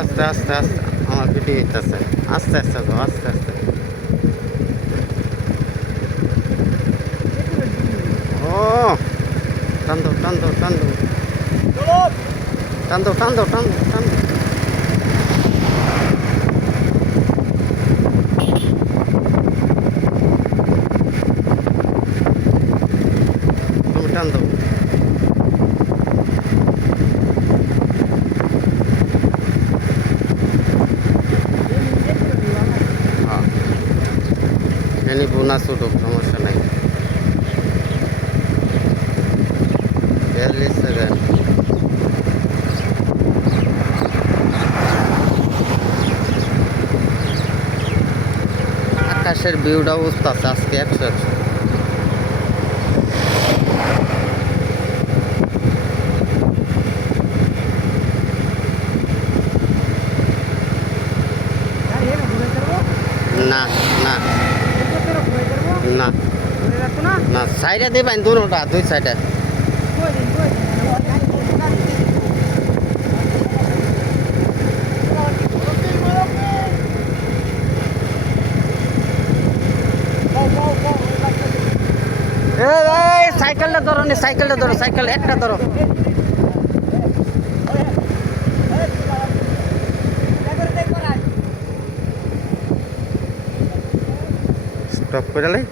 আস্তে আস্তে আস্তে আমার ভিডিও হইতেছে। আস্তে আস্তে যাও, আস্তে আস্তে। ও টান দাও, টান দাও, টান দাও, টান দাও, টান দাও, টান দাও, টান দাও। তুমি টান দাও। এনে বোনাস উঠুক, সমস্যা নাই। 42 সেকেন্ড। আকাশের ভিউটা বুঝতেছে আজকে 100-100। না না না না, সাইডে দেবেন দুটা, দুই সাইডে। সাইকেলটা ধরো নি, সাইকেলটা ধরো, সাইকেল একটা ধরো। স্টপ করে লাই।